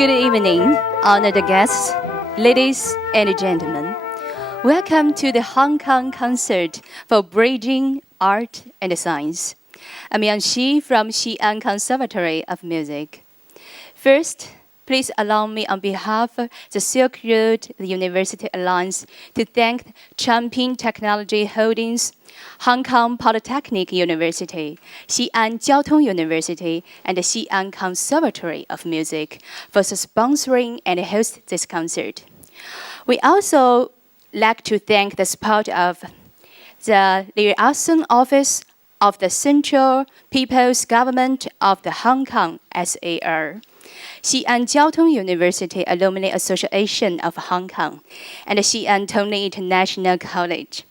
Good evening, honored guests, ladies and gentlemen. Welcome to the Hong Kong concert for Bridging Art and Science. I'm Yang Xi from Xi'an Conservatory of Music. First, please allow me on behalf of the Silk Road University Alliance to thank Champion Technology Holdings, Hong Kong Polytechnic University, Xi'an Jiaotong University, and the Xi'an Conservatory of Music for sponsoring and host this concert. We also like to thank the support of the Liaison Office of the Central People's Government of the Hong Kong SAR, Xi'an Jiaotong University Alumni Association of Hong Kong, and the Xi'an Tongli International College.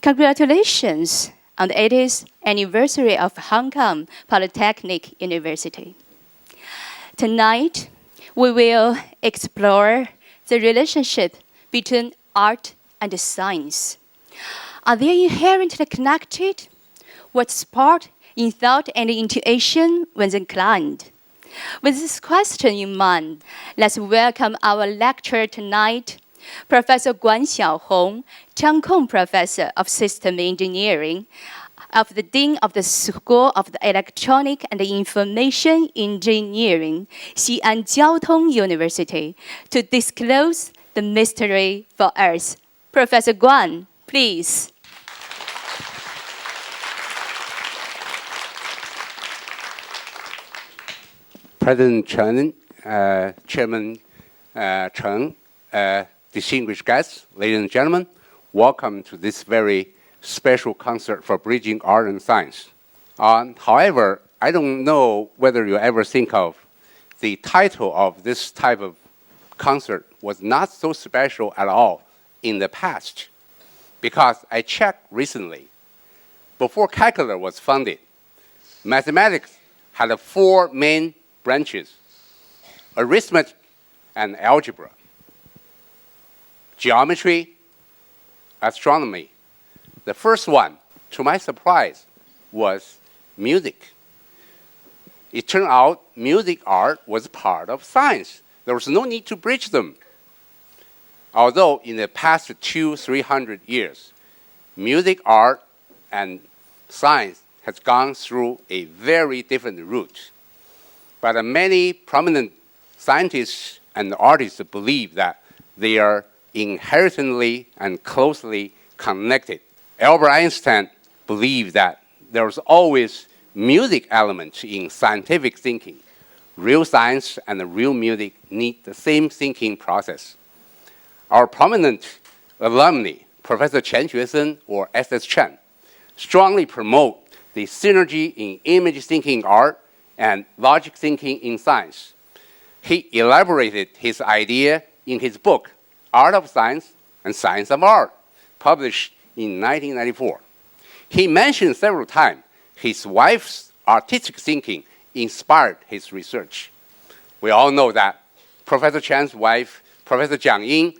Congratulations on the 80th anniversary of Hong Kong Polytechnic University. Tonight, we will explore the relationship between art and science. Are they inherently connected? What sparked in thought and intuition when inclined? With this question in mind, let's welcome our lecturer tonight, Professor Guan Xiaohong, Zhang Kong Professor of System Engineering, of the Dean of the School of the Electronic and Information Engineering, Xi'an Jiaotong University, to disclose the mystery for us. Professor Guan, please. President Chen, Chairman Chen, distinguished guests, ladies and gentlemen, welcome to this very special concert for Bridging Art and Science. However, I don't know whether you ever think of the title of this type of concert was not so special at all in the past, because I checked recently, before calculus was founded, mathematics had 4 main branches: arithmetic and algebra, geometry, astronomy. The first one, to my surprise, was music. It turned out music art was part of science. There was no need to bridge them. Although in the past 200-300 years, music art and science has gone through a very different route. But many prominent scientists and artists believe that they are inherently and closely connected. Albert Einstein believed that there's always music elements in scientific thinking. Real science and real music need the same thinking process. Our prominent alumni, Professor Chen Xuesen or S.S. Chen, strongly promote the synergy in image thinking art and logic thinking in science. He elaborated his idea in his book, Art of Science and Science of Art, published in 1994. He mentioned several times his wife's artistic thinking inspired his research. We all know that Professor Chen's wife, Professor Jiang Ying,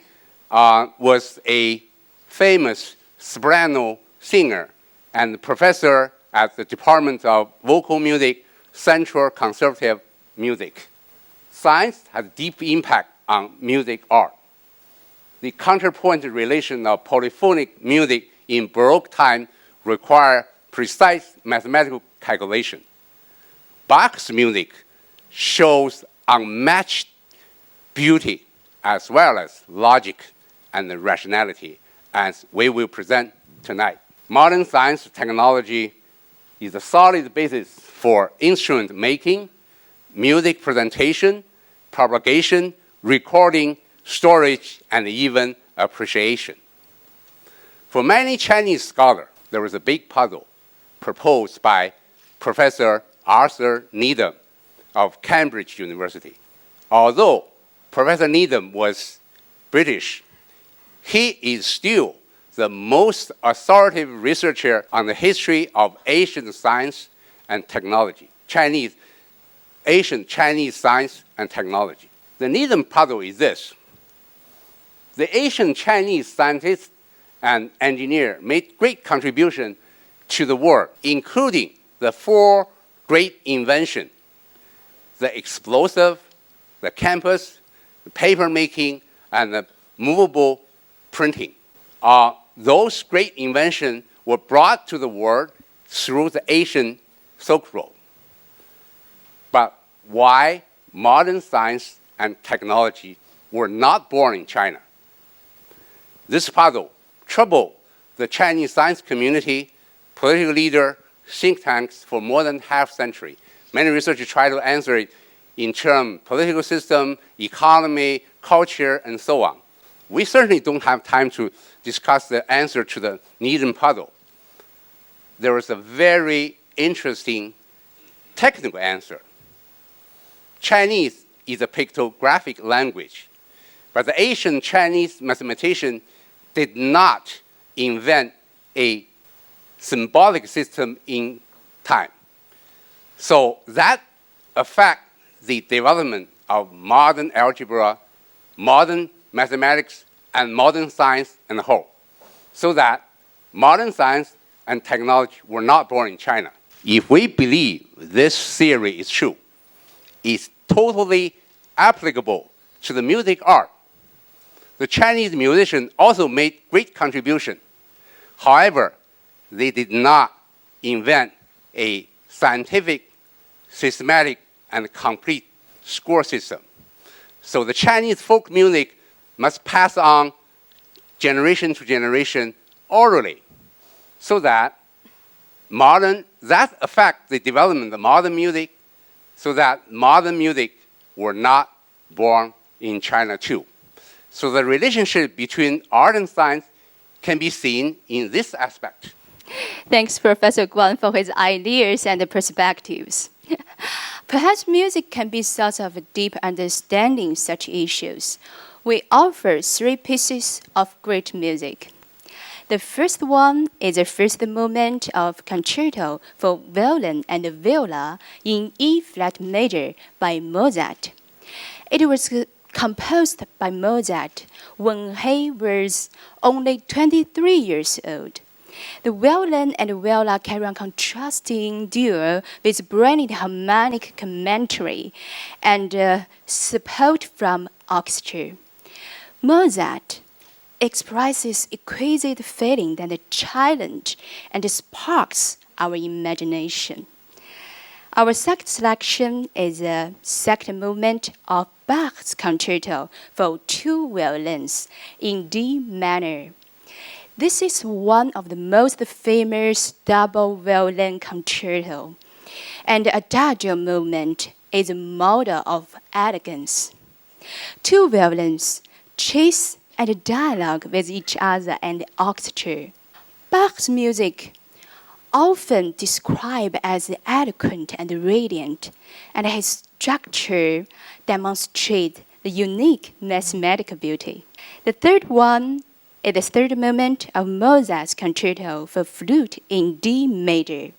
was a famous soprano singer and professor at the Department of Vocal Music, Central Conservative Music. Science has a deep impact on music art. The counterpoint relation of polyphonic music in Baroque time require precise mathematical calculation. Bach's music shows unmatched beauty as well as logic and rationality, as we will present tonight. Modern science technology is a solid basis for instrument making, music presentation, propagation, recording, storage, and even appreciation. For many Chinese scholars, there was a big puzzle proposed by Professor Arthur Needham of Cambridge University. Although Professor Needham was British, he is still the most authoritative researcher on the history of Asian science and technology, Asian Chinese science and technology. The Needham puzzle is this. The Asian Chinese scientists and engineers made great contribution to the world, including the 4 great inventions: the explosive, the campus, the paper making, and the movable printing. Those great inventions were brought to the world through the Asian Silk Road. But why modern science and technology were not born in China? This puzzle troubled the Chinese science community, political leaders, think tanks for more than half a century. Many researchers try to answer it in terms of political system, economy, culture, and so on. We certainly don't have time to discuss the answer to the Needham puzzle. There is a very interesting technical answer. Chinese is a pictographic language, but the ancient Chinese mathematician did not invent a symbolic system in time. So that affects the development of modern algebra, modern mathematics, and modern science as a whole. So that modern science and technology were not born in China. If we believe this theory is true, it's totally applicable to the music art. The Chinese musicians also made great contribution. However, they did not invent a scientific, systematic, and complete score system. So the Chinese folk music must pass on generation to generation orally, so that affects the development of modern music, so that modern music were not born in China too. So the relationship between art and science can be seen in this aspect. Thanks, Professor Guan, for his ideas and perspectives. Perhaps music can be a source of a deep understanding such issues. We offer 3 pieces of great music. The first one is the first movement of Concerto for Violin and Viola in E-flat major by Mozart. It was composed by Mozart when he was only 23 years old. The violin and viola carry on contrasting duo with brilliant harmonic commentary and support from orchestra. Mozart expresses exquisite feeling that challenge and sparks our imagination. Our second selection is the second movement of Bach's Concerto for 2 violins in D minor. This is one of the most famous double violin concerto, and the adagio movement is a model of elegance. 2 violins chase and dialogue with each other and the orchestra. Bach's music often described as eloquent and radiant, and his structure demonstrates the unique mathematical beauty. The third one is the third movement of Mozart's Concerto for flute in D major.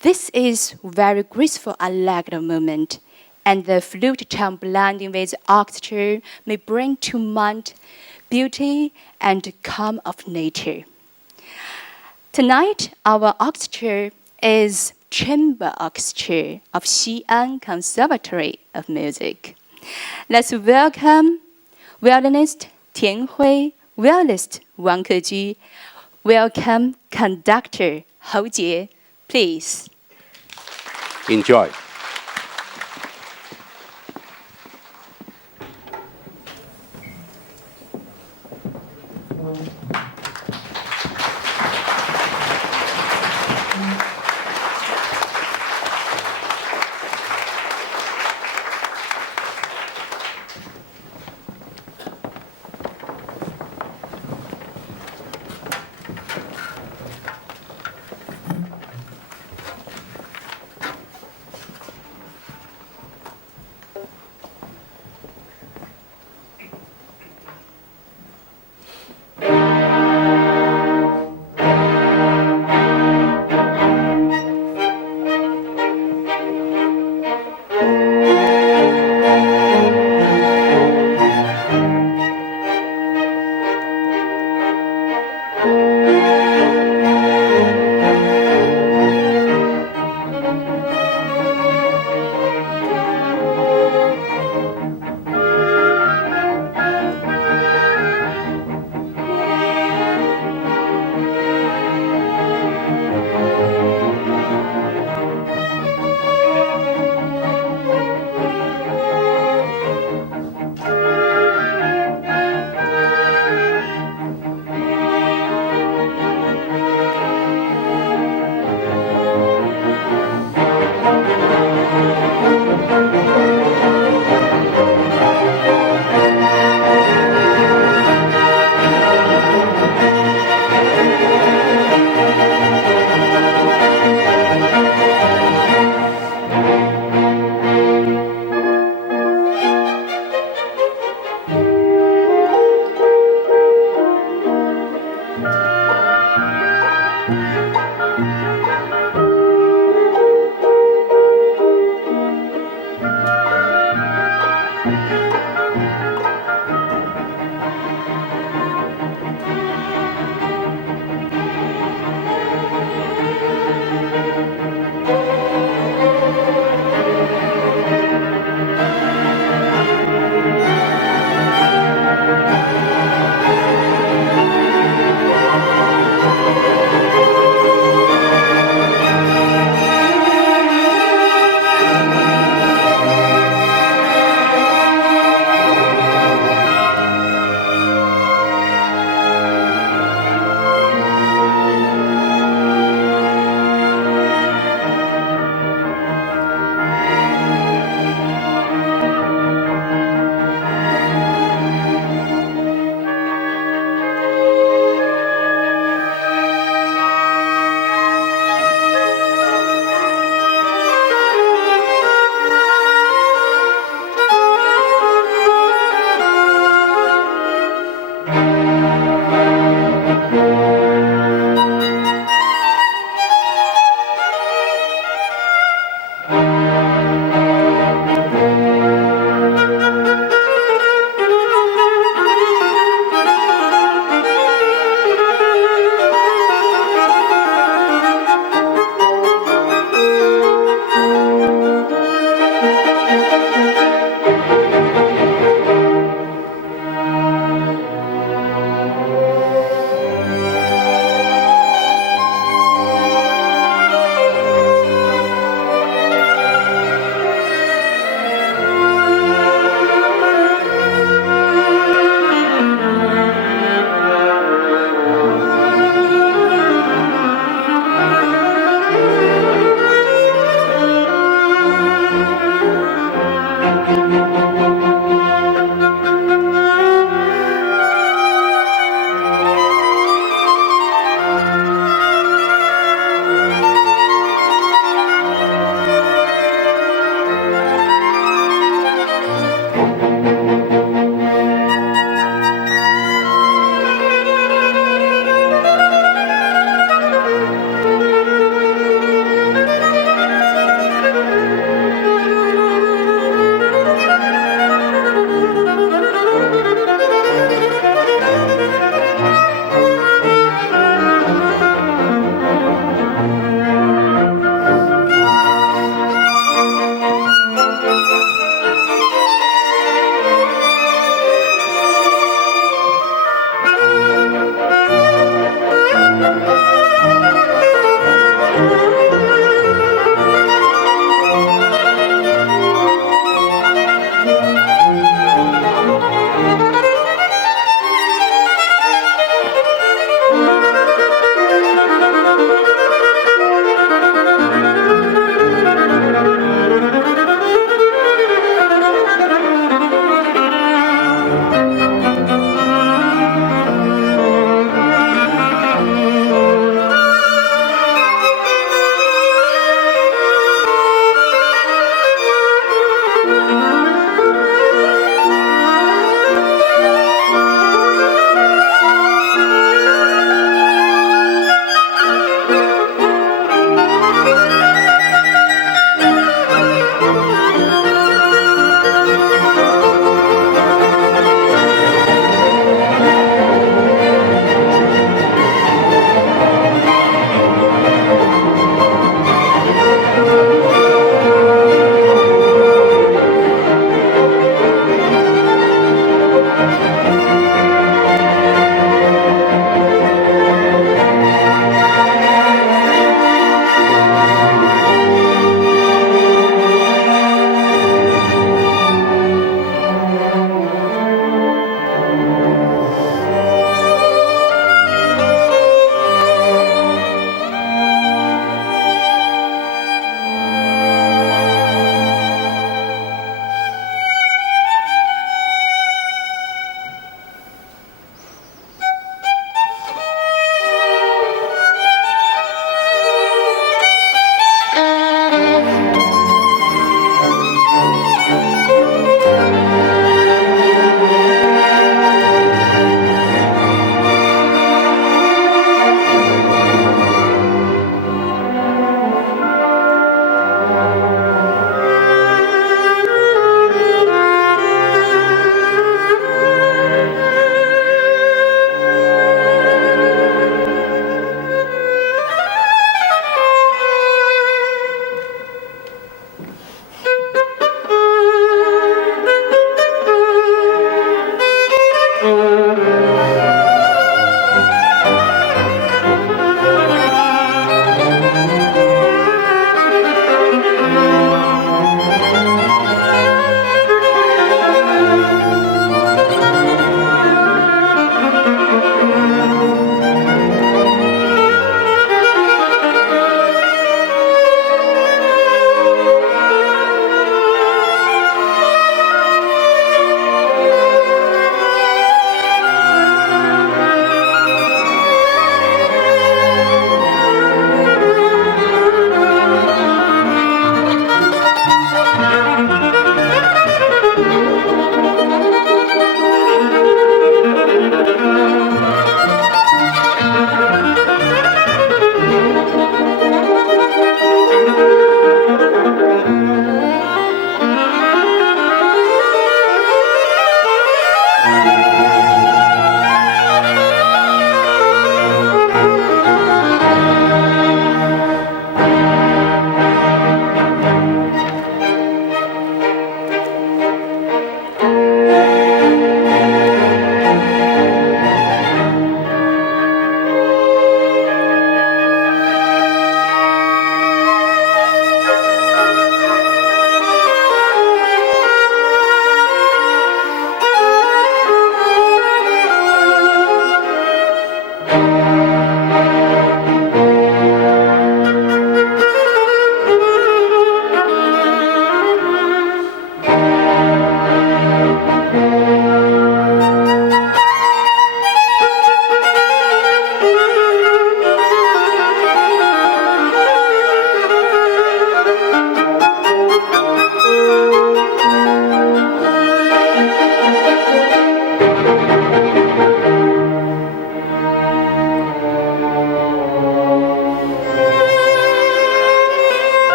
This is very graceful allegro movement, and the flute tone blending with orchestra may bring to mind beauty and calm of nature. Tonight, our orchestra is Chamber Orchestra of Xi'an Conservatory of Music. Let's welcome violinist Tian Hui, violist Wang Keju. Welcome conductor Hou Jie. Please. Enjoy.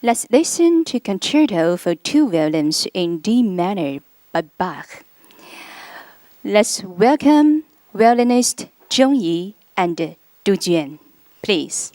Let's listen to Concerto for two violins in D minor by Bach. Let's welcome violinist Zhongyi and Du Juan, please.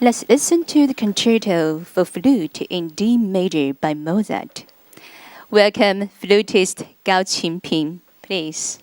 Let's listen to the concerto for flute in D major by Mozart. Welcome, flutist Gao Qingping, please.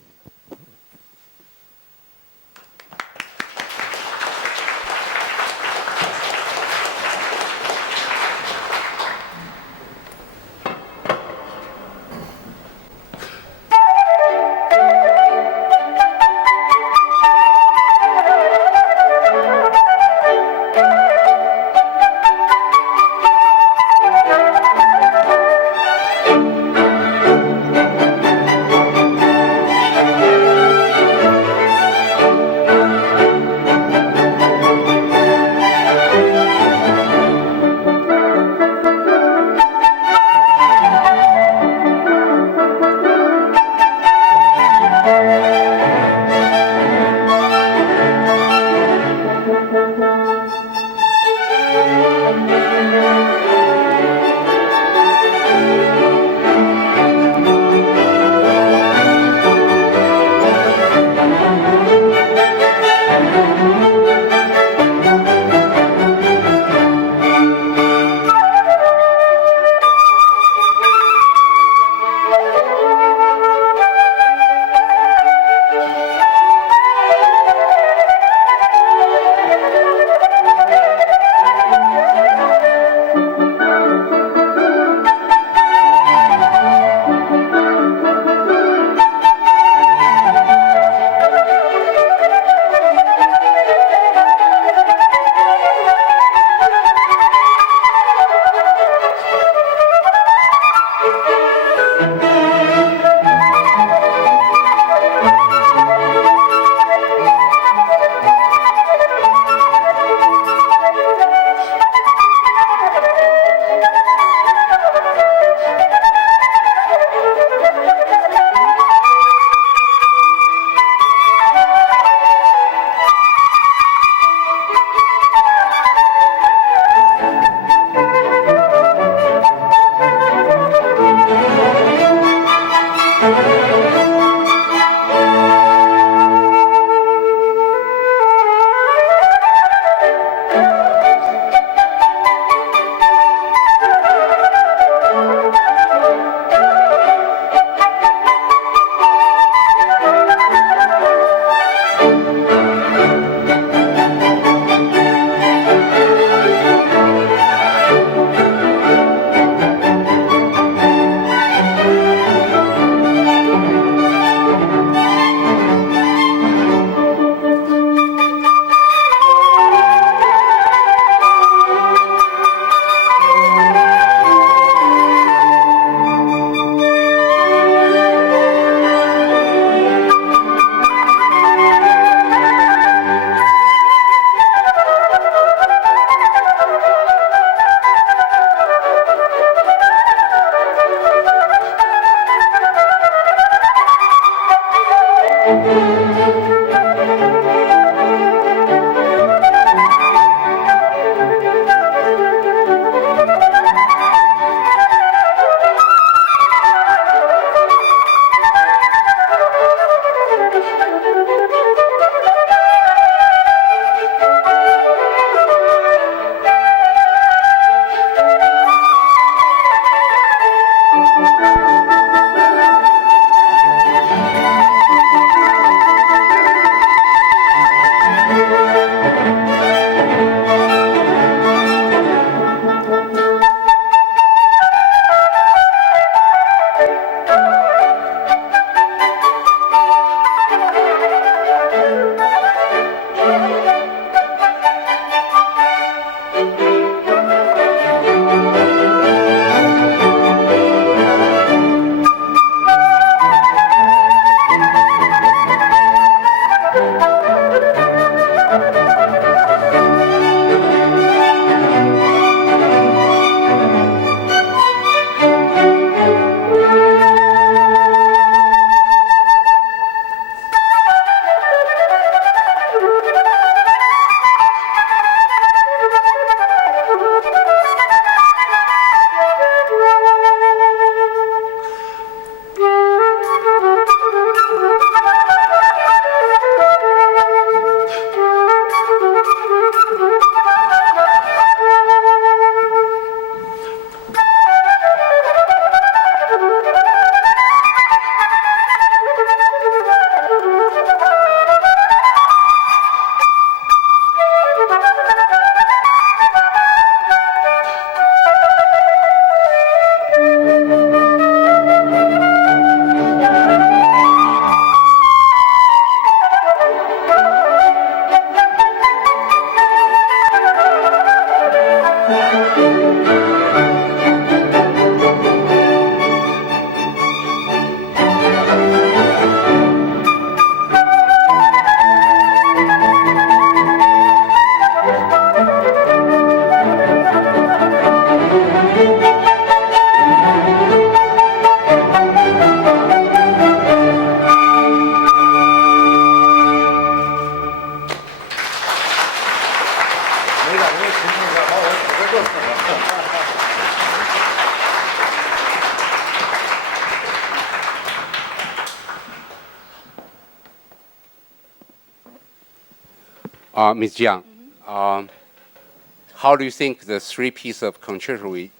Ms. Jiang, how do you think the three pieces of concerto we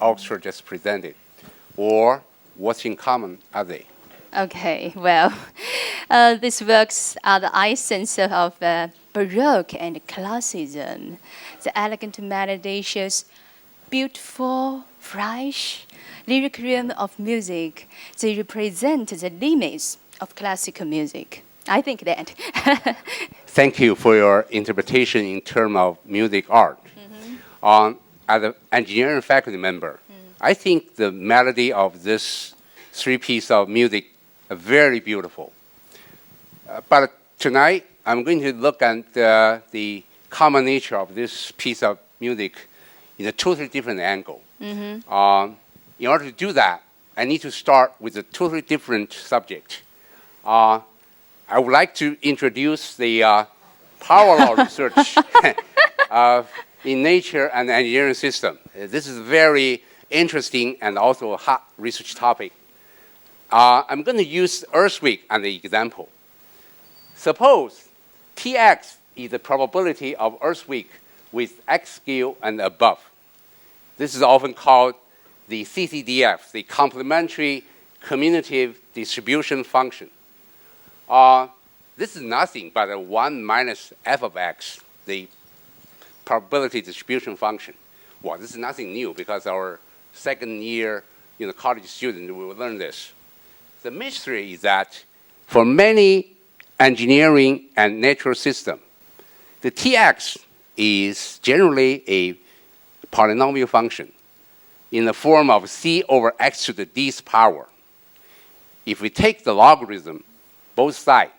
orchestra just presented, or what's in common are they? Okay, well, these works are the essence of Baroque and Classicism. The elegant melody shows beautiful, fresh, lyric realm of music. They represent the limits of classical music. I think that. Thank you for your interpretation in terms of music art. As an engineering faculty member, I think the melody of this three pieces of music are very beautiful. But tonight, I'm going to look at the common nature of this piece of music in a totally different angle. In order to do that, I need to start with a totally different subject. I would like to introduce the power law research in nature and engineering system. This is a very interesting and also a hot research topic. I'm going to use earthquake as an example. Suppose Tx is the probability of earthquake with x scale and above. This is often called the CCDF, the complementary commutative distribution function. This is nothing but a 1 minus f of x, the probability distribution function. Well, this is nothing new because our second year college students will learn this. The mystery is that for many engineering and natural systems, the Tx is generally a polynomial function in the form of c over x to the dth power. If we take the logarithm, both sides,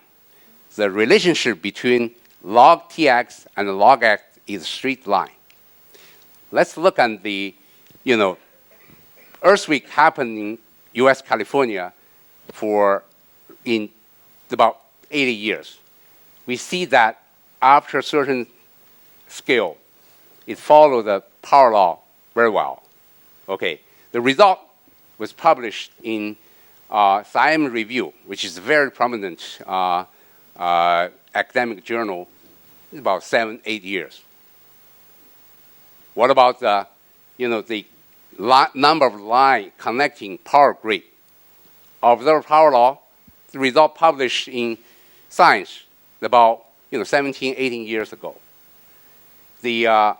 the relationship between log Tx and log x is a straight line. Let's look at the, earthquake happened in U.S. California in about 80 years. We see that after a certain scale, it followed the power law very well. Okay, the result was published in Science Review, which is a very prominent academic journal, about 7-8 years. What about the number of lines connecting power grid? Observed power law, the result published in Science about 17, 18 years ago. The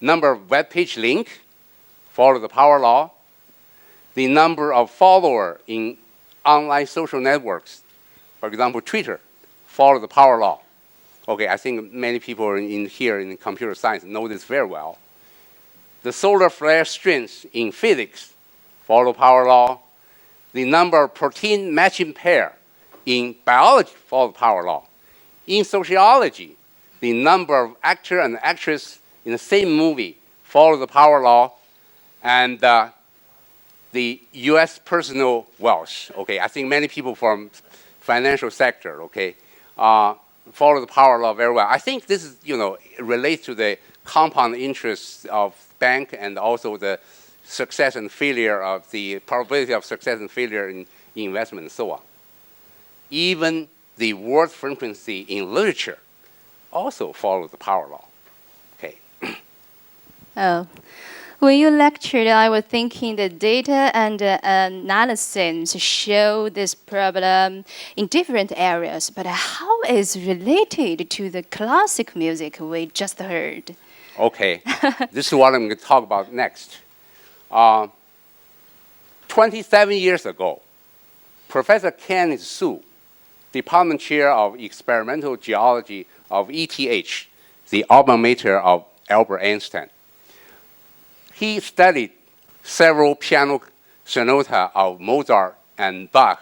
number of web page link follow the power law. The number of followers in online social networks, for example, Twitter, follow the power law. Okay, I think many people here in computer science know this very well. The solar flare strength in physics follow power law. The number of protein matching pair in biology follow power law. In sociology, the number of actor and actress in the same movie follow the power law. And the U.S. personal wealth, okay, I think many people from financial sector, okay, follow the power law very well. I think this is, relates to the compound interest of bank and also the success and failure of the probability of success and failure in investment and so on. Even the word frequency in literature also follows the power law. Okay. Oh. When you lectured, I was thinking the data and analysis show this problem in different areas, but how is it related to the classic music we just heard? Okay, this is what I'm going to talk about next. 27 years ago, Professor Kenneth Su, Department Chair of Experimental Geology of ETH, the alma mater of Albert Einstein, he studied several piano sonata of Mozart and Bach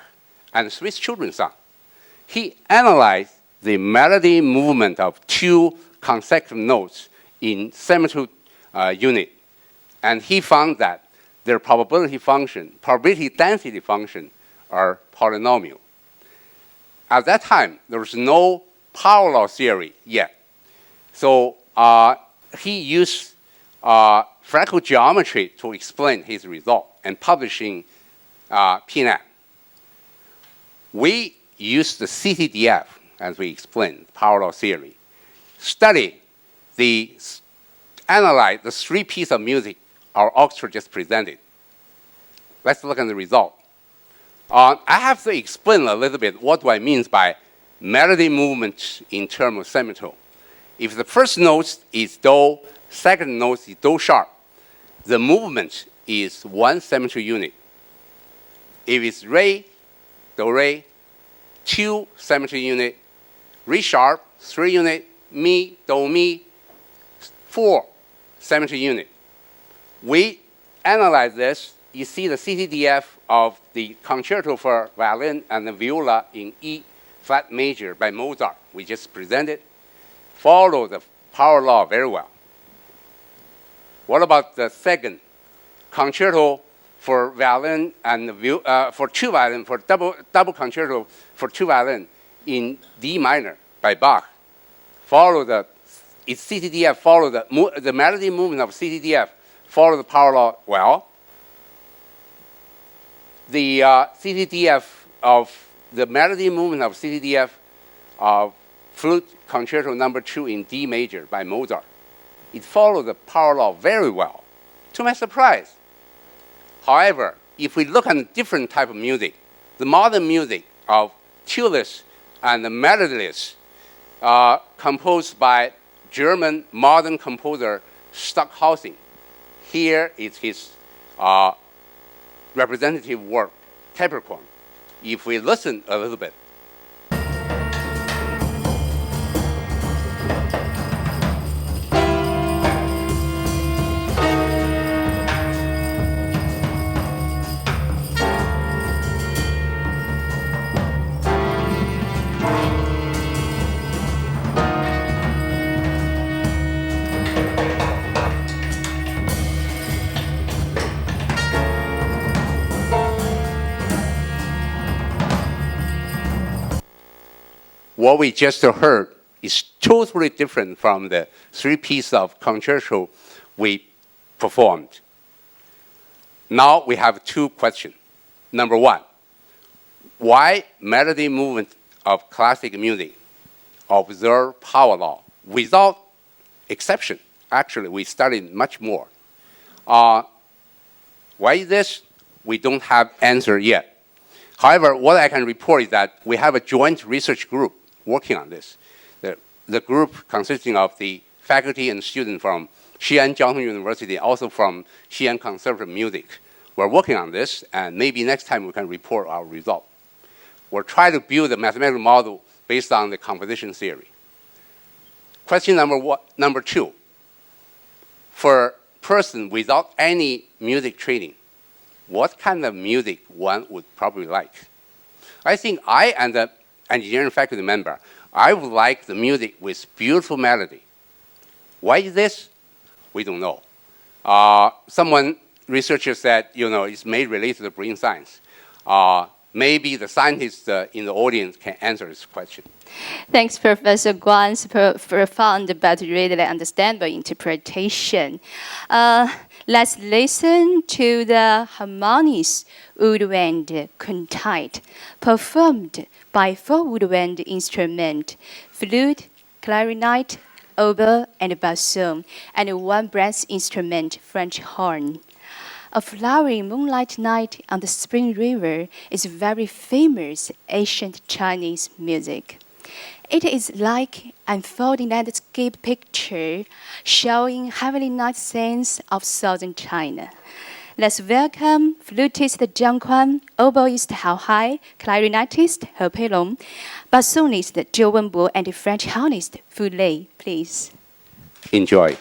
and Swiss children's song. He analyzed the melody movement of two consecutive notes in symmetric unit, and he found that their probability density function are polynomial. At that time, there was no power law theory yet. So he used fractal geometry to explain his result and publishing PNAT. We used the CCDF, as we explained, power law theory. analyze the three pieces of music our orchestra just presented. Let's look at the result. I have to explain a little bit what do I mean by melody movement in terms of semitone. If the first note is Do, second note is Do sharp, the movement is one semitone unit. If it's Re, Do Re, 2 semitone unit, Re sharp, 3 unit, Mi, Do Mi, 4 semitone unit. We analyze this. You see the CTDF of the concerto for violin and the viola in E flat major by Mozart. We just presented. Follow the power law very well. What about the second concerto for violin and for two violin, for double concerto for two violin in D minor by Bach? Follow its CTDF, follow the melody movement of CTDF, follow the power law well. The CTDF of the melody movement of CTDF of Flute Concerto No. 2 in D major by Mozart. It followed the power law very well, to my surprise. However, if we look at a different type of music, the modern music of tuneless and melodyless, composed by German modern composer Stockhausen. Here is his representative work, Capricorn. If we listen a little bit. What we just heard is totally different from the three pieces of concerto we performed. Now we have two questions. Number one, why melody movement of classic music observe power law without exception? Actually, we studied much more. Why is this? We don't have answer yet. However, what I can report is that we have a joint research group working on this. The group consisting of the faculty and students from Xi'an Jiaotong University, also from Xi'an Conservative Music. We're working on this, and maybe next time we can report our result. We're trying to build a mathematical model based on the composition theory. Question number two. For a person without any music training, what kind of music one would probably like? I think I and the engineering faculty member, I would like the music with beautiful melody. Why is this? We don't know. Someone, researcher said, it's may relate to the brain science. Maybe the scientists in the audience can answer this question. Thanks, Professor Guan's profound but readily understandable interpretation. Let's listen to the harmonious woodwind quintet performed by 4 woodwind instruments, flute, clarinet, oboe, and bassoon, and 1 brass instrument, French horn. A flowery moonlight night on the Spring River is very famous ancient Chinese music. It is like unfolding landscape picture showing heavenly night scenes of southern China. Let's welcome flutist Jiang Kuan, oboist Hao Hai, clarinetist He Peilong, bassoonist Zhou Wenbo, and French hornist Fu Lei, please. Enjoy.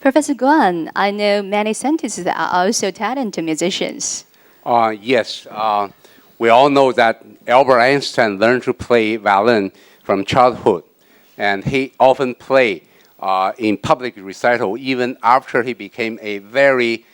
Professor Guan, I know many scientists are also talented musicians. Yes, we all know that Albert Einstein learned to play violin from childhood, and he often played in public recital even after he became a very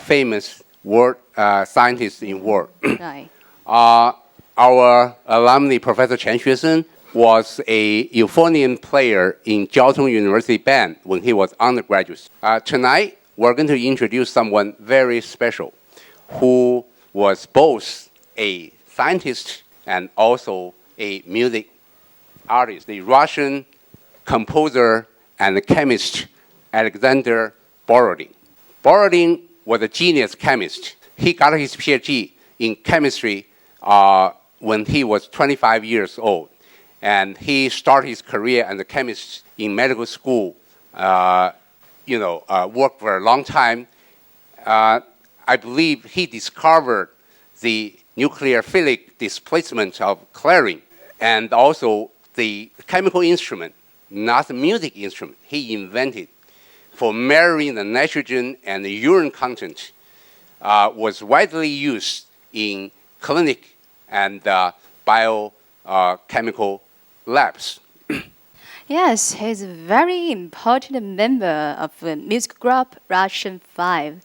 famous world scientist in world. Right. Our alumni, Professor Chen Xuesen, was a euphonium player in Jiao Tong University Band when he was undergraduate. Tonight, we're going to introduce someone very special who was both a scientist and also a music artist, the Russian composer and chemist Alexander Borodin. Borodin was a genius chemist. He got his PhD in chemistry when he was 25 years old. And he started his career as a chemist in medical school, worked for a long time. I believe he discovered the nucleophilic displacement of chlorine and also the chemical instrument, not the music instrument, he invented for measuring the nitrogen and the urine content was widely used in clinic and biochemical labs. Yes, he's a very important member of the music group Russian 5.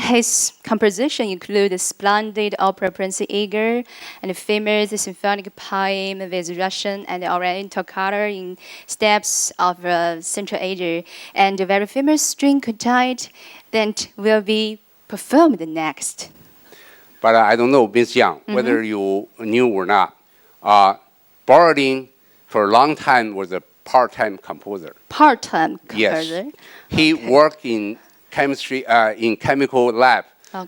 His composition include the splendid opera Prince Igor and the famous symphonic poem with Russian and Oriental color in steppes of Central Asia, and the very famous string quartet that will be performed next. But I don't know, Ms. Yang, whether you knew or not, Borodin for a long time was a part-time composer. Part-time composer? Yes. He worked in chemistry, in chemical lab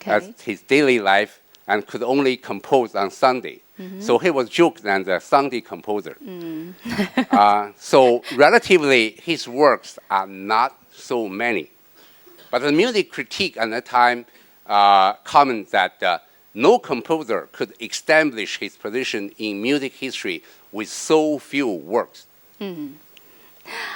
as his daily life and could only compose on Sunday. So he was joked as a Sunday composer. So relatively, his works are not so many. But the music critique at that time commented that no composer could establish his position in music history with so few works.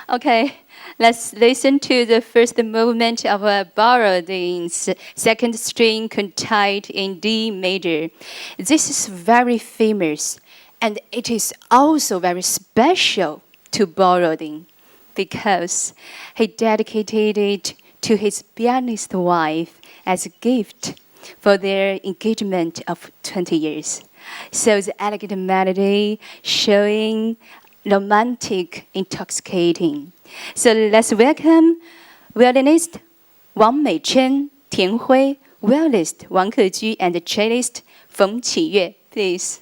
Okay, let's listen to the first movement of Borodin's second string quartet in D major. This is very famous, and it is also very special to Borodin because he dedicated it to his pianist wife as a gift for their engagement of 20 years. So the elegant melody showing romantic, intoxicating. So let's welcome violinist Wang Meichen, Tian Hui, violist Wang Kejü, and cellist Feng Qiyue, please.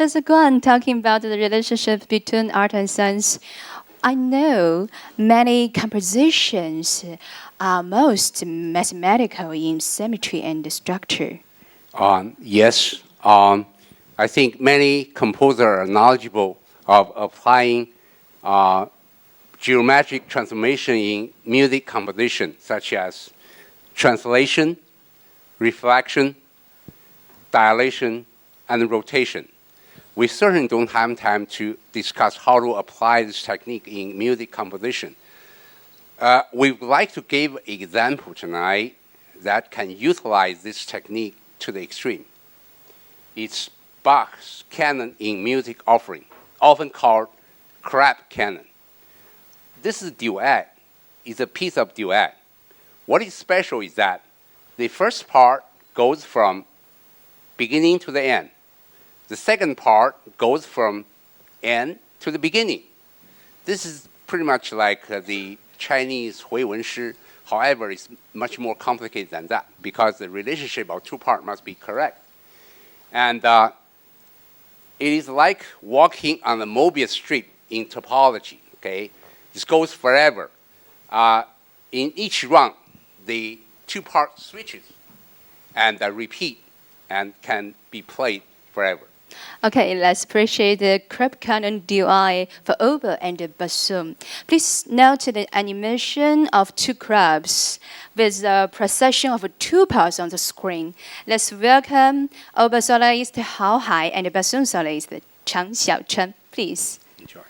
Professor Guan, talking about the relationship between art and science, I know many compositions are most mathematical in symmetry and structure. Yes, I think many composers are knowledgeable of applying geometric transformation in music composition, such as translation, reflection, dilation, and rotation. We certainly don't have time to discuss how to apply this technique in music composition. We would like to give an example tonight that can utilize this technique to the extreme. It's Bach's canon in music offering, often called crab canon. This is duet. It's a piece of duet. What is special is that the first part goes from beginning to the end. The second part goes from end to the beginning. This is pretty much like the Chinese 回文诗. However, it's much more complicated than that because the relationship of two parts must be correct. And it is like walking on the Mobius strip in topology. Okay, this goes forever. In each run, the two parts switches and repeat and can be played forever. Okay, let's appreciate the crab canon duet for oboe and bassoon. Please note the animation of two crabs with the procession of two parts on the screen. Let's welcome oboe soloist Hao Hai and bassoon soloist Chang Xiaochen. Please. Enjoy.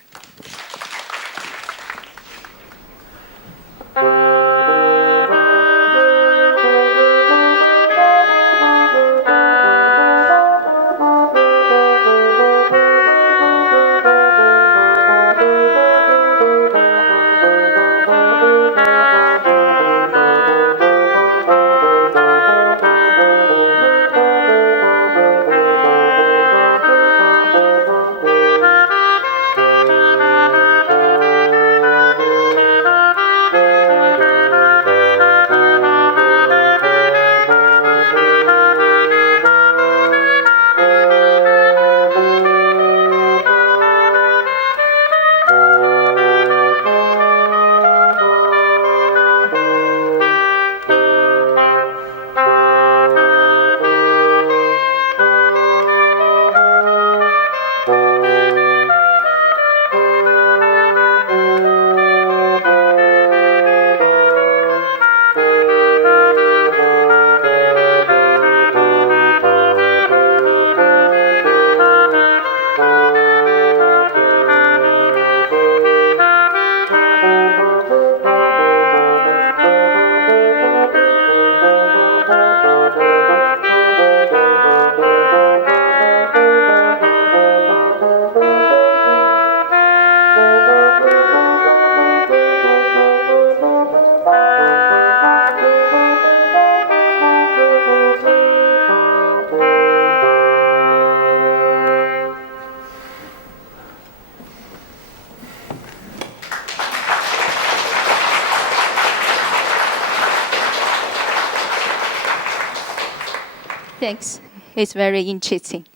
Thanks. It's very interesting.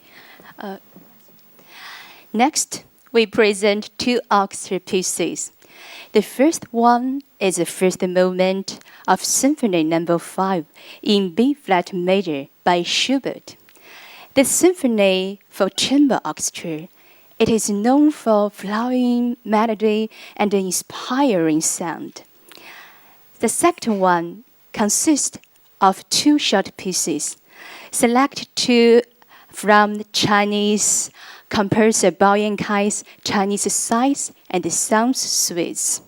Next, we present two orchestra pieces. The first one is the first movement of Symphony No. 5 in B-flat major by Schubert. The symphony for chamber orchestra. It is known for flowing melody and inspiring sound. The second one consists of two short pieces. Select two from the Chinese composer Bao Yankai's Chinese sighs and sound suites,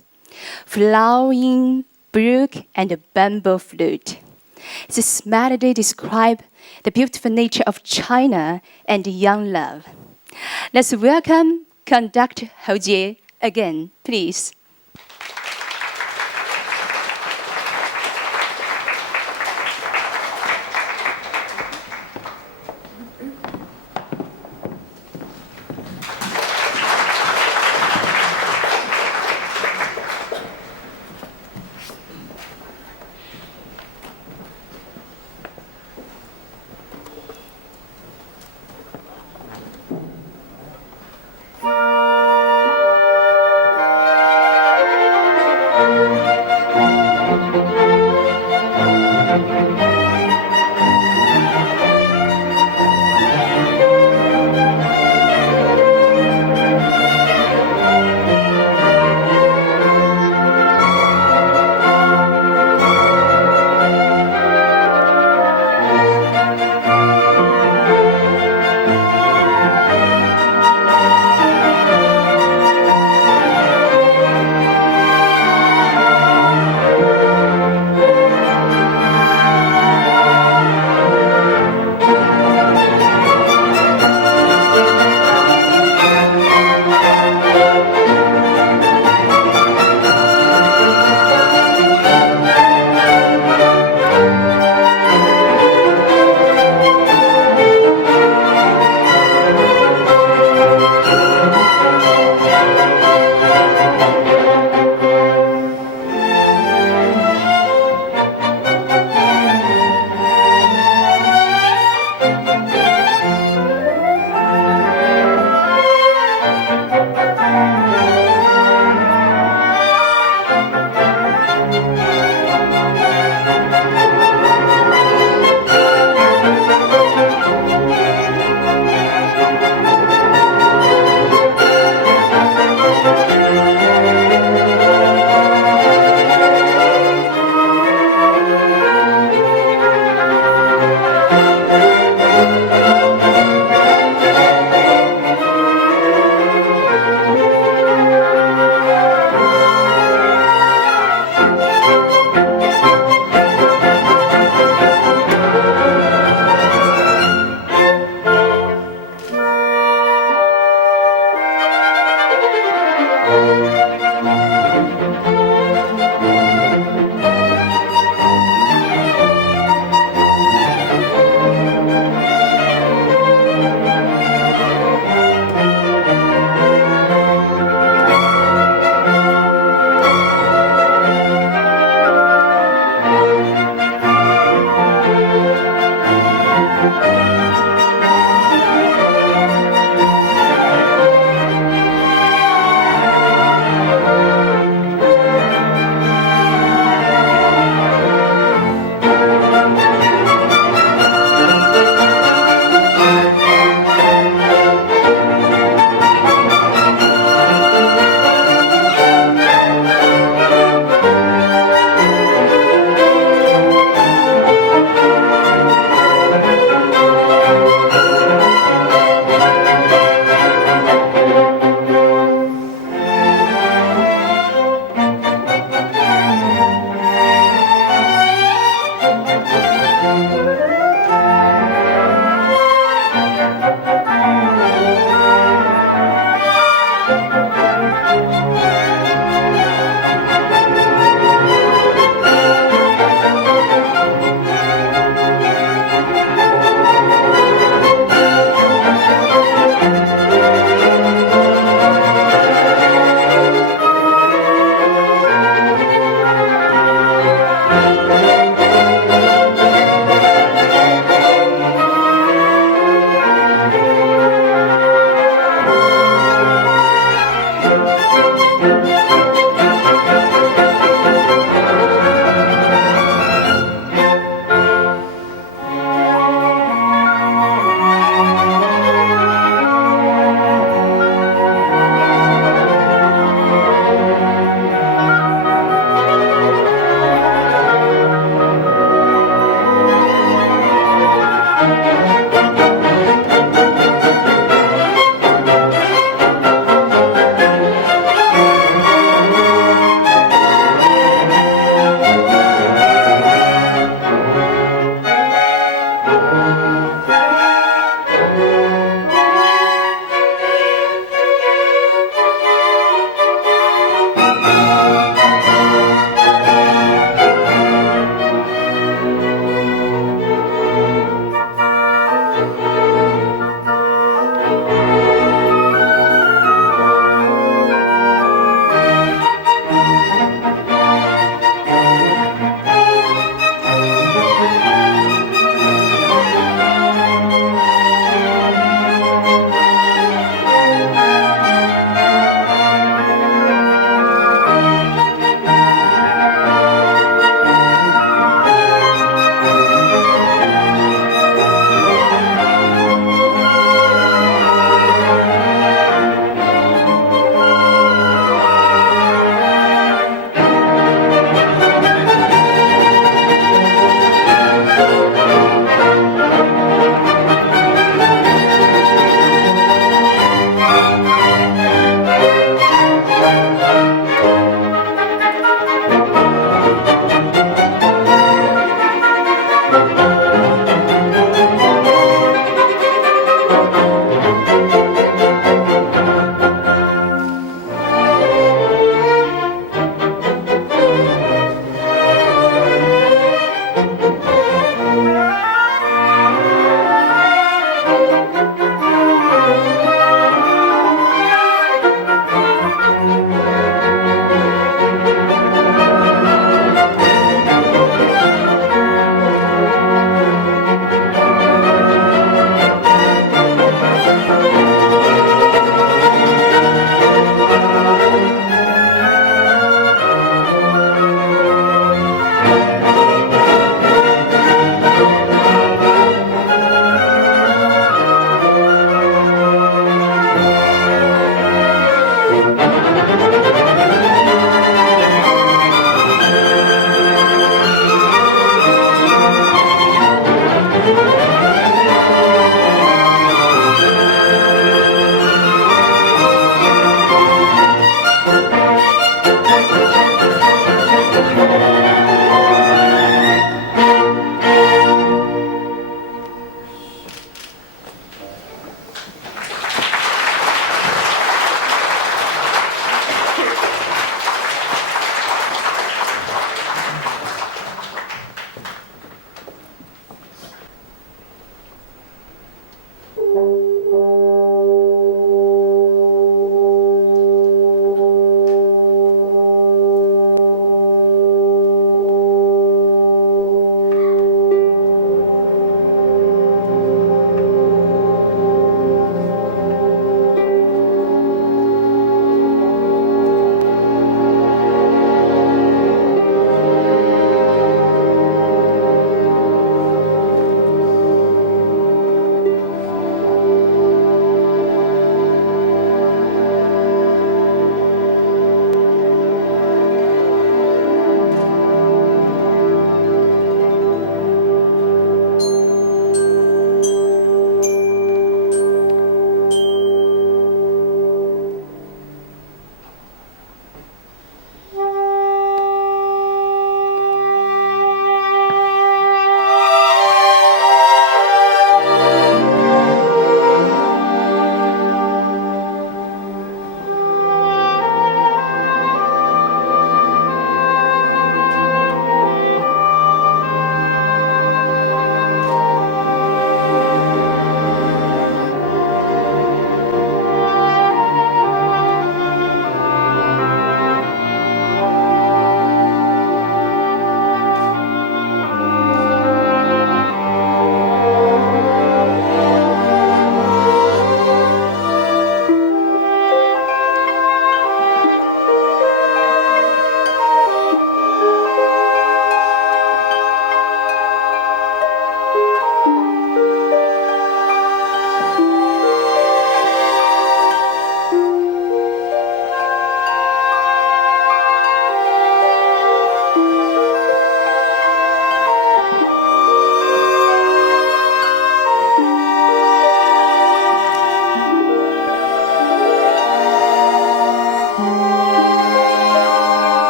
Flowing Brook and Bamboo Flute. This melody describes the beautiful nature of China and young love. Let's welcome Conductor Hou Jie again, please.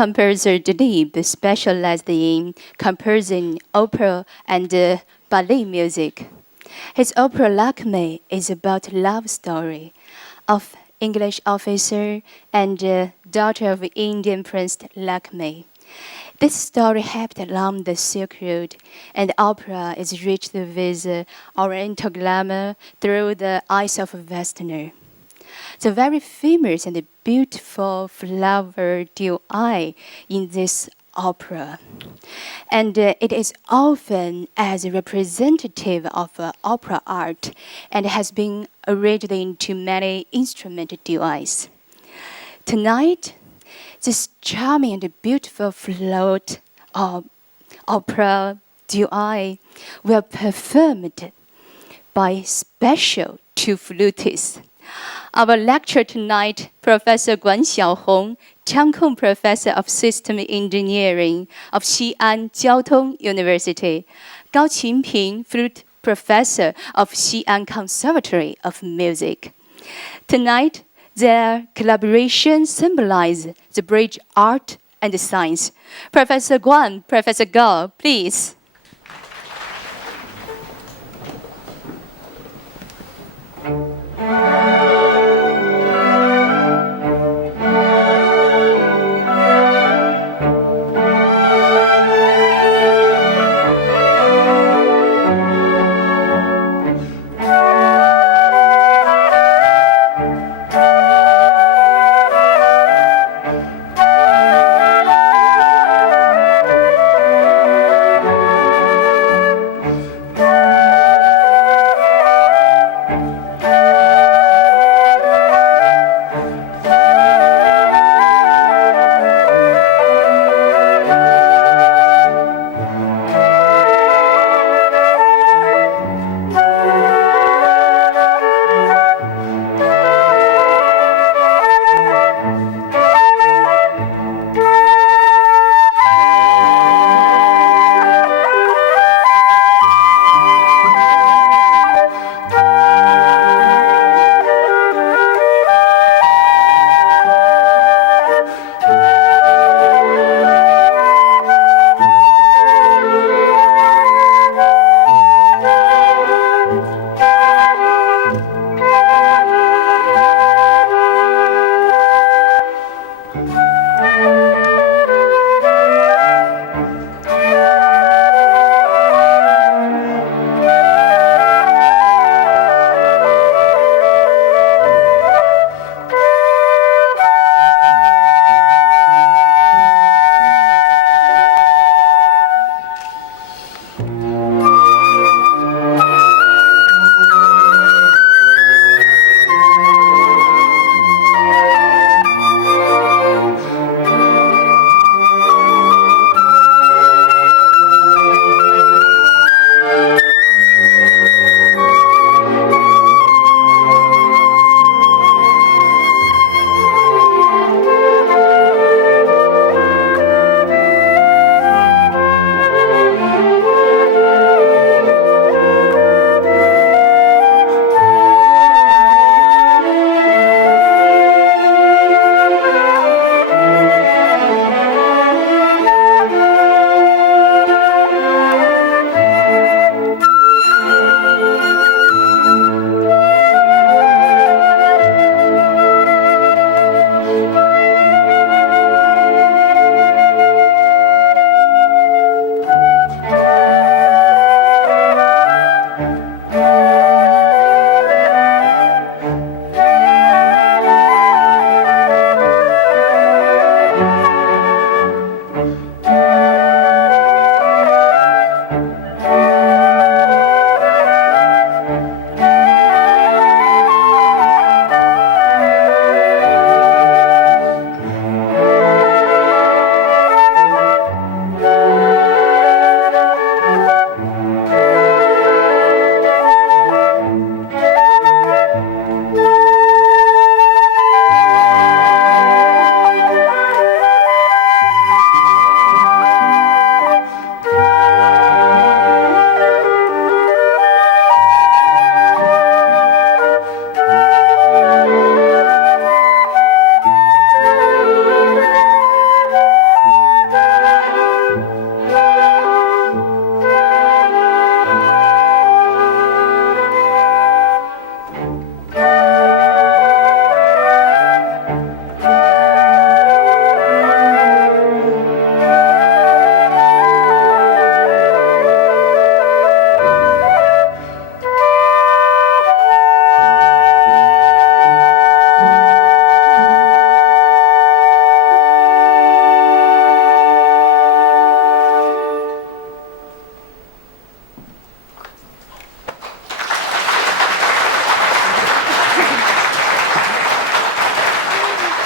composer Delibes specialized in composing opera and ballet music. His opera Lakme is about love story of English officer and daughter of Indian Prince Lakme. This story happened along the Silk Road, and opera is rich with Oriental glamour through the eyes of a Westerner. The very famous and beautiful flower duet in this opera, and it is often as a representative of opera art and has been arranged into many instrument duets. Tonight, this charming and beautiful float opera duet will be performed by special two flutists. Our lecturer tonight, Professor Guan Xiaohong, Changkong Professor of System Engineering of Xi'an Jiaotong University, Gao Qinping, Flute Professor of Xi'an Conservatory of Music. Tonight, their collaboration symbolizes the bridge art and science. Professor Guan, Professor Gao, please.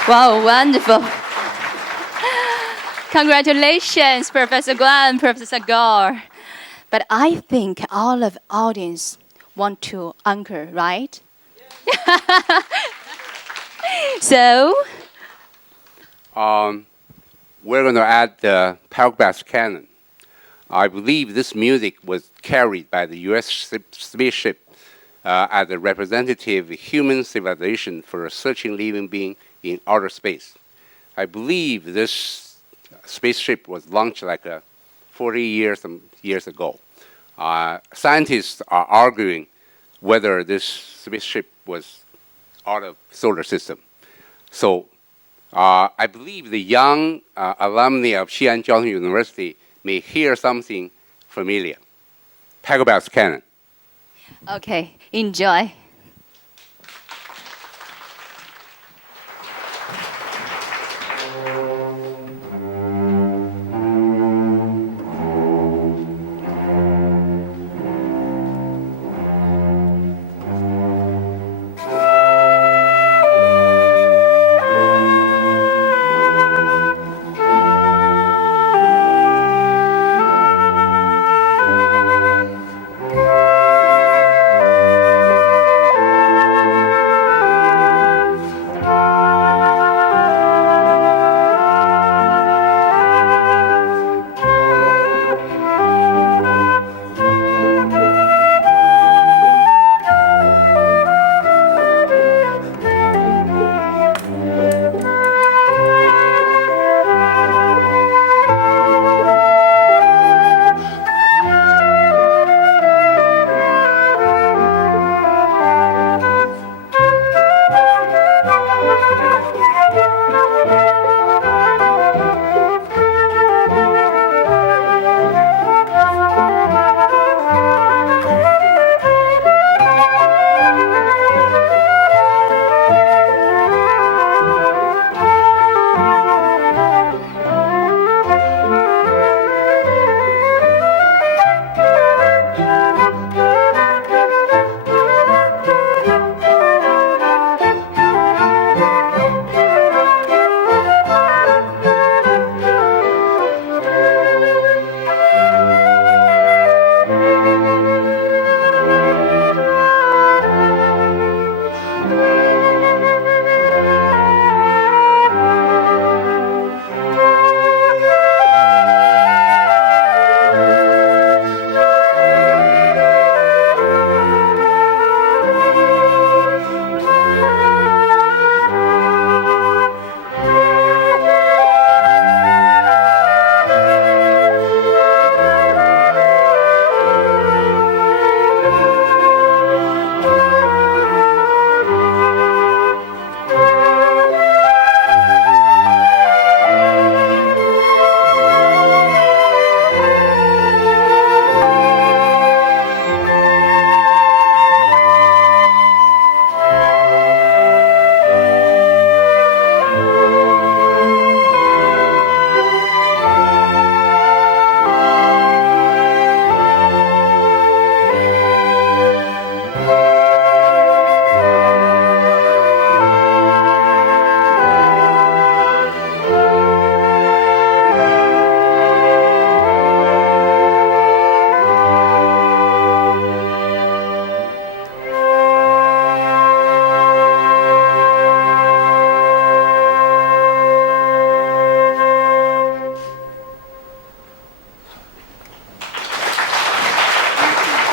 Wow, wonderful. Congratulations, Professor Guan, Professor Gore. But I think all of the audience want to anchor, right? So, we're going to add the Paragraphs canon. I believe this music was carried by the U.S. spaceship as a representative of human civilization for a searching living being in outer space. I believe this spaceship was launched like 40 years ago. Scientists are arguing whether this spaceship was out of solar system. So I believe the young alumni of Xi'an Jiao Tong University may hear something familiar. Paragraphs canon. okay, enjoy.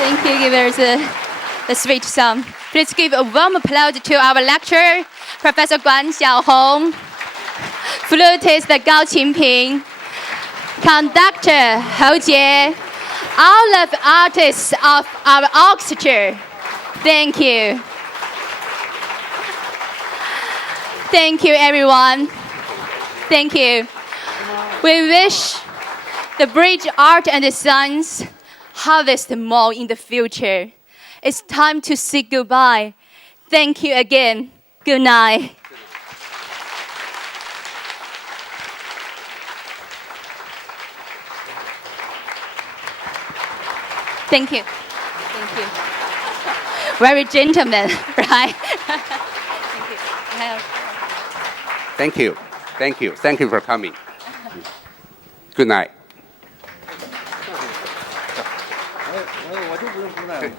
Thank you, givers. The sweet song. Please give a warm applause to our lecturer, Professor Guan Xiaohong, flutist Gao Qingping, conductor Hou Jie, all of the artists of our orchestra. Thank you. Thank you, everyone. Thank you. We wish the bridge art and the science harvest more in the future. It's time to say goodbye. Thank you again. Good night. Thank you. Thank you. Very gentleman, right? Thank you. Thank you. Thank you. Thank you for coming. Good night. 我就不用出来了。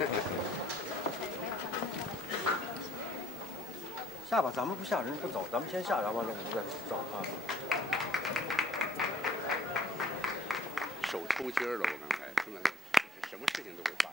下吧，咱们不下人不走，咱们先下，然后完了我们再走啊。手抽筋了，我刚才真的，什么事情都会发生。